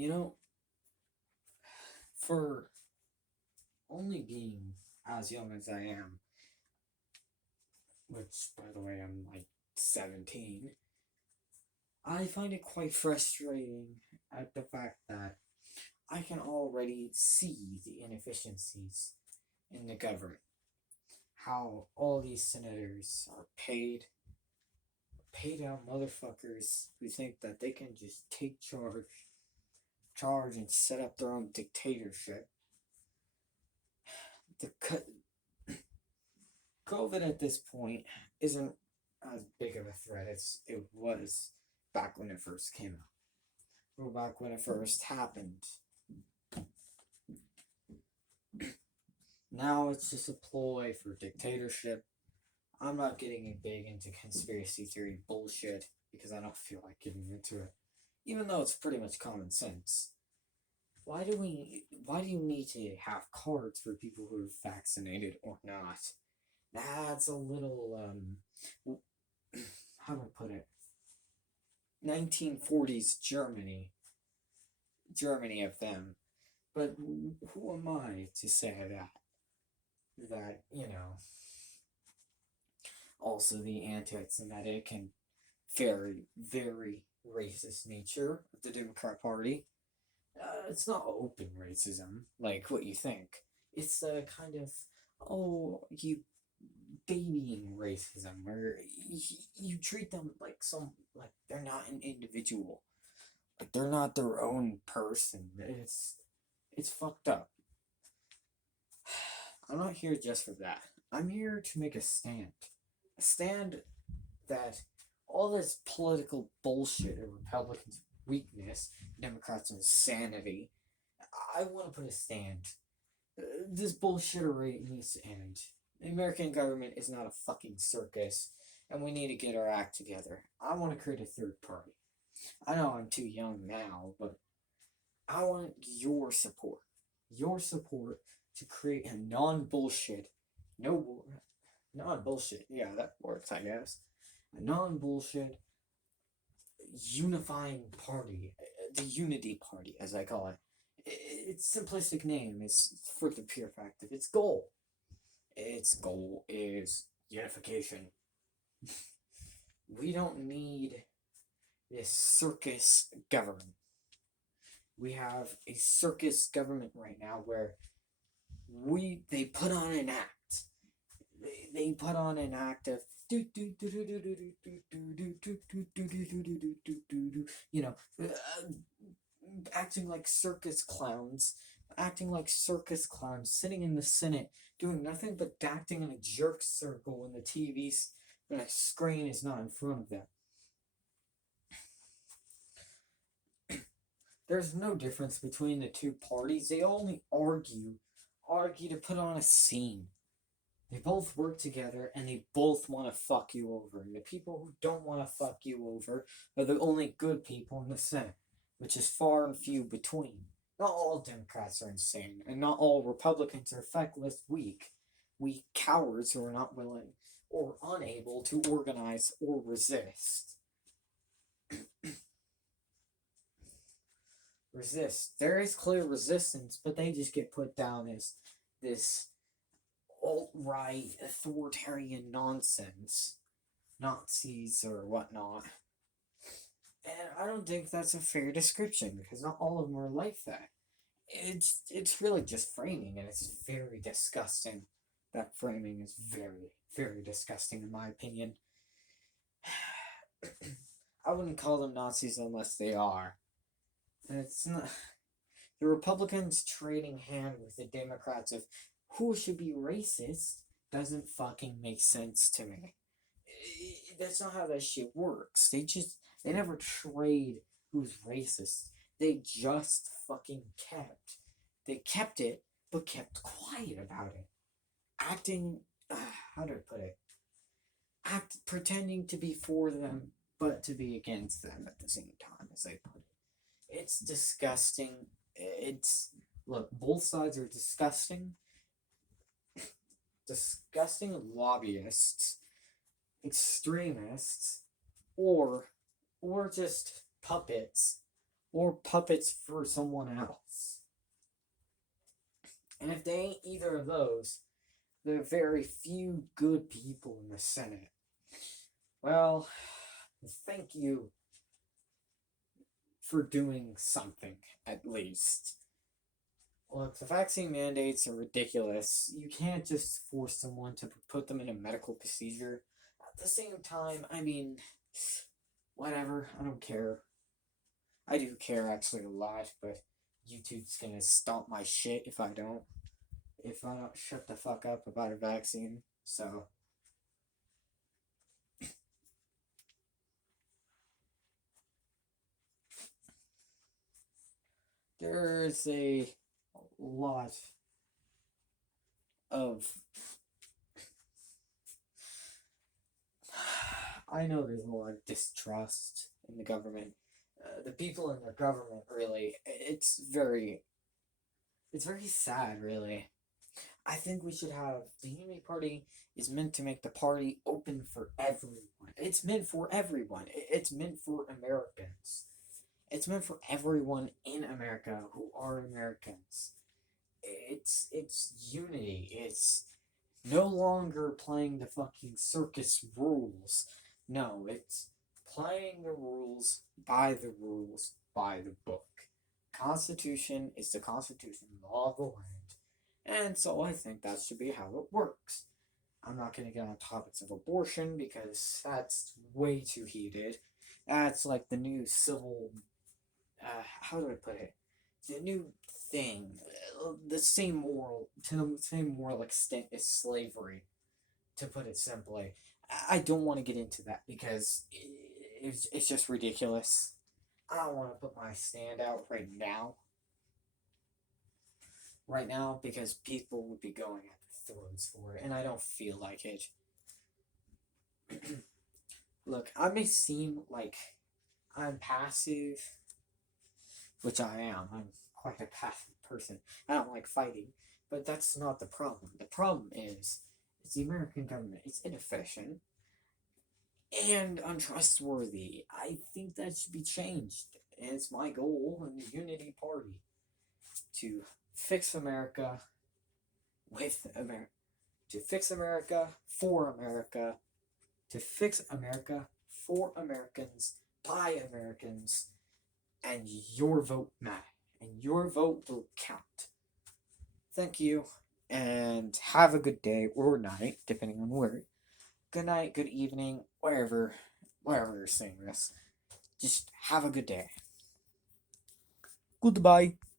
You know, for only being as young as I am, which, by the way, I'm like 17, I find it quite frustrating at the fact that I can already see the inefficiencies in the government. How all these senators are paid out motherfuckers who think that they can just take charge and set up their own dictatorship. The COVID at this point isn't as big of a threat as it was back when it first came out. Or back when it first happened. Now it's just a ploy for dictatorship. I'm not getting big into conspiracy theory bullshit because I don't feel like getting into it. Even though it's pretty much common sense. Why do you need to have cards for people who are vaccinated or not? That's a little how do I put it? 1940s Germany of them. But who am I to say that, also the anti-Semitic and very, very racist nature of the Democrat Party. It's not open racism like what you think. It's a kind of, oh, you babying racism where you treat them like they're not an individual, like they're not their own person. It's fucked up. I'm not here just for that. I'm here to make a stand. A stand that all this political bullshit of Republicans' weakness, Democrats' insanity, I want to put a stand. This bullshittery needs to end. The American government is not a fucking circus, and we need to get our act together. I want to create a third party. I know I'm too young now, but I want your support. Your support to create a non-bullshit, non-bullshit, yeah, that works, I guess. A non-bullshit, unifying party, the unity party, as I call it. Its simplistic name is for the pure fact of its goal. Its goal is unification. We don't need this circus government. We have a circus government right now where they put on an act. They put on an act of acting like circus clowns, sitting in the Senate, doing nothing but acting in a jerk circle when when a screen is not in front of them. There's no difference between the two parties. They only argue to put on a scene. They both work together and they both want to fuck you over. And the people who don't want to fuck you over are the only good people in the Senate, which is far and few between. Not all Democrats are insane, and not all Republicans are feckless, weak cowards who are not willing or unable to organize or resist. There is clear resistance, but they just get put down as this alt-right authoritarian nonsense, Nazis or whatnot. And I don't think that's a fair description because not all of them are like that. It's really just framing, and it's very disgusting. That framing is very, very disgusting in my opinion. I wouldn't call them Nazis unless they are. It's not. The Republicans trading hand with the Democrats of who should be racist doesn't fucking make sense to me. That's not how that shit works. They never trade who's racist. They just fucking kept it, but kept quiet about it. Acting, how do I put it? Pretending to be for them, but to be against them at the same time, as I put it. It's disgusting. Look, both sides are disgusting. Disgusting lobbyists, extremists, or just puppets or puppets for someone else. And if they ain't either of those, there are very few good people in the Senate. Well, thank you for doing something, at least. Look, the vaccine mandates are ridiculous. You can't just force someone to put them in a medical procedure. At the same time, I mean, whatever, I don't care. I do care actually a lot, but YouTube's gonna stomp my shit if I don't shut the fuck up about a vaccine. So there's a lot of I know there's a lot of distrust in the government. The people in the government really it's very sad really. I think we should have the Unity Party is meant to make the party open for everyone. It's meant for everyone. It's meant for Americans. It's meant for everyone in America who are Americans. It's unity. It's no longer playing the fucking circus rules. No, it's playing the rules by the book. Constitution is the Constitution, law of the land. And so I think that should be how it works. I'm not going to get on topics of abortion because that's way too heated. That's like the new civil. How do I put it? The new thing. The same moral. To the same moral extent as slavery, to put it simply. I don't want to get into that because it's just ridiculous. I don't want to put my stand out right now. Right now, because people would be going at the throats for it, and I don't feel like it. Look, I may seem like I'm passive, which I am. I'm quite a passive person. I don't like fighting, but that's not the problem. The problem is it's the American government. It's inefficient and untrustworthy. I think that should be changed. And it's my goal in the Unity Party to fix America with America. To fix America for America. To fix America for Americans by Americans. And your vote matters. And your vote will count. Thank you. And have a good day or night, depending on where. Good night, good evening, wherever you're seeing this. Just have a good day. Goodbye.